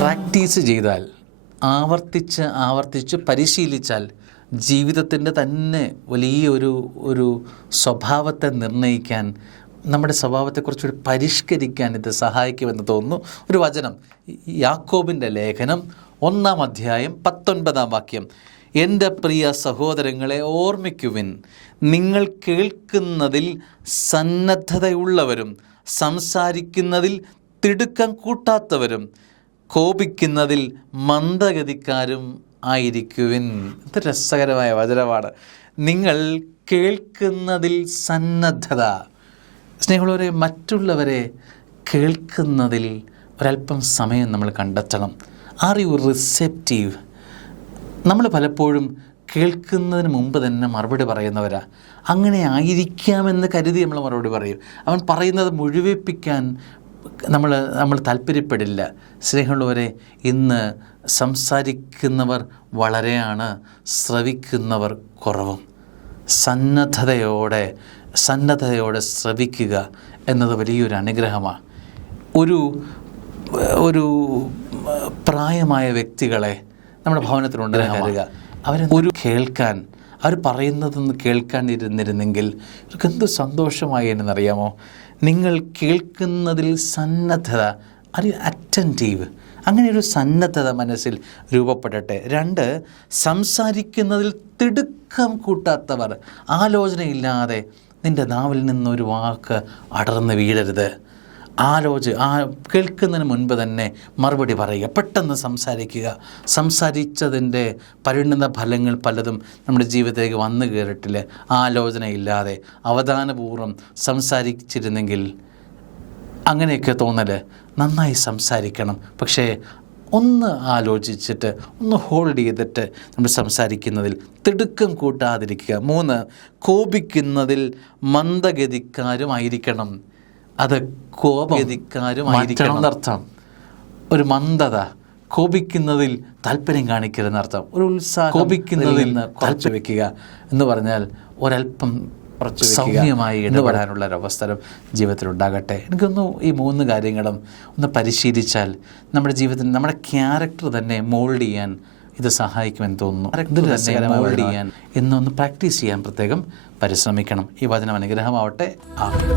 Practice ചെയ്താൽ, ആവർത്തിച്ച് പരിശീലിച്ചാൽ ജീവിതത്തിൻ്റെ തന്നെ വലിയൊരു സ്വഭാവത്തെ നിർണ്ണയിക്കാൻ, നമ്മുടെ സ്വഭാവത്തെക്കുറിച്ചൊരു പരിഷ്കരിക്കാൻ ഇത് സഹായിക്കുമെന്ന് തോന്നുന്നു. ഒരു വചനം, യാക്കോബിൻ്റെ ലേഖനം 1-ാം അധ്യായം 19-ാം വാക്യം. എൻ്റെ പ്രിയ സഹോദരങ്ങളെ ഓർമ്മിക്കുവിൻ, നിങ്ങൾ കേൾക്കുന്നതിൽ സന്നദ്ധതയുള്ളവരും സംസാരിക്കുന്നതിൽ തിടുക്കം കൂട്ടാത്തവരും കോപിക്കുന്നതിൽ മന്ദഗതിക്കാരും ആയിരിക്കുവിൻ. ഇത് രസകരമായ വചനമാണ്. നിങ്ങൾ കേൾക്കുന്നതിൽ സന്നദ്ധത. സ്നേഹമുള്ളവരെ, മറ്റുള്ളവരെ കേൾക്കുന്നതിൽ ഒരല്പം സമയം നമ്മൾ കണ്ടെത്തണം. Are you receptive? നമ്മൾ പലപ്പോഴും കേൾക്കുന്നതിന് മുമ്പ് തന്നെ മറുപടി പറയുന്നവരാ. അങ്ങനെ ആയിരിക്കാമെന്ന് കരുതി നമ്മൾ മറുപടി പറയും. അവൻ പറയുന്നത് മുഴുവിപ്പിക്കാൻ നമ്മൾ താല്പര്യപ്പെടില്ല. സ്നേഹമുള്ളവരെ, ഇന്ന് സംസാരിക്കുന്നവർ വളരെയാണ്, ശ്രവിക്കുന്നവർ കുറവും. സന്നദ്ധതയോടെ ശ്രവിക്കുക എന്നത് വലിയൊരു അനുഗ്രഹമാണ്. ഒരു പ്രായമായ വ്യക്തികളെ നമ്മുടെ ഭവനത്തിലുണ്ടെന്ന് കരുതുക. കേൾക്കാൻ, അവർ പറയുന്നതൊന്ന് കേൾക്കാൻ ഇരുന്നിരുന്നെങ്കിൽ അവർക്ക് എന്ത് സന്തോഷമായി എന്നറിയാമോ? നിങ്ങൾ കേൾക്കുന്നതിൽ സന്നദ്ധത, ആർ യു അറ്റൻറ്റീവ്? അങ്ങനെ ഒരു സന്നദ്ധത മനസ്സിൽ രൂപപ്പെടട്ടെ. 2, സംസാരിക്കുന്നതിൽ തിടുക്കം കൂട്ടാത്തവർ. ആലോചനയില്ലാതെ നിൻ്റെ നാവിൽ നിന്നൊരു വാക്ക് അടർന്ന് വീഴരുത്. കേൾക്കുന്നതിന് മുൻപ് തന്നെ മറുപടി പറയുക, പെട്ടെന്ന് സംസാരിക്കുക. സംസാരിച്ചതിൻ്റെ പരിണിത ഫലങ്ങൾ പലതും നമ്മുടെ ജീവിതത്തിലേക്ക് വന്നു കയറിയിട്ടില്ല. ആലോചനയില്ലാതെ അവധാനപൂർവ്വം സംസാരിച്ചിരുന്നെങ്കിൽ അങ്ങനെയൊക്കെ തോന്നൽ. നന്നായി സംസാരിക്കണം, പക്ഷേ ഒന്ന് ആലോചിച്ചിട്ട്, ഒന്ന് ഹോൾഡ് ചെയ്തിട്ട് നമ്മൾ സംസാരിക്കുന്നതിൽ തിടുക്കം കൂട്ടാതിരിക്കുക. 3, കോപിക്കുന്നതിൽ മന്ദഗതിക്കാരുമായിരിക്കണം. അത് കോപഗതിക്കാരുമായിരിക്കണം എന്നർത്ഥം. ഒരു മന്ദത, കോപിക്കുന്നതിൽ താല്പര്യം കാണിക്കരുതെന്നർത്ഥം. ഒരു ഉത്സാഹം, കോപിക്കുന്നതിൽ നിന്ന് കുറച്ച് വയ്ക്കുക എന്ന് പറഞ്ഞാൽ ഒരല്പം സൗമ്യമായി ഇടപെടാനുള്ള ഒരവസരം ജീവിതത്തിലുണ്ടാകട്ടെ. എനിക്കൊന്നു ഈ 3 കാര്യങ്ങളും ഒന്ന് പരിശീലിച്ചാൽ നമ്മുടെ ജീവിതത്തിൽ നമ്മുടെ ക്യാരക്ടർ തന്നെ മോൾഡ് ചെയ്യാൻ ഇത് സഹായിക്കുമെന്ന് തോന്നുന്നു. ക്യാരക്ടർ തന്നെ മോൾഡ് ചെയ്യാൻ എന്നൊന്ന് പ്രാക്ടീസ് ചെയ്യാൻ പ്രത്യേകം പരിശ്രമിക്കണം. ഈ വചനം അനുഗ്രഹമാവട്ടെ. ആമേൻ.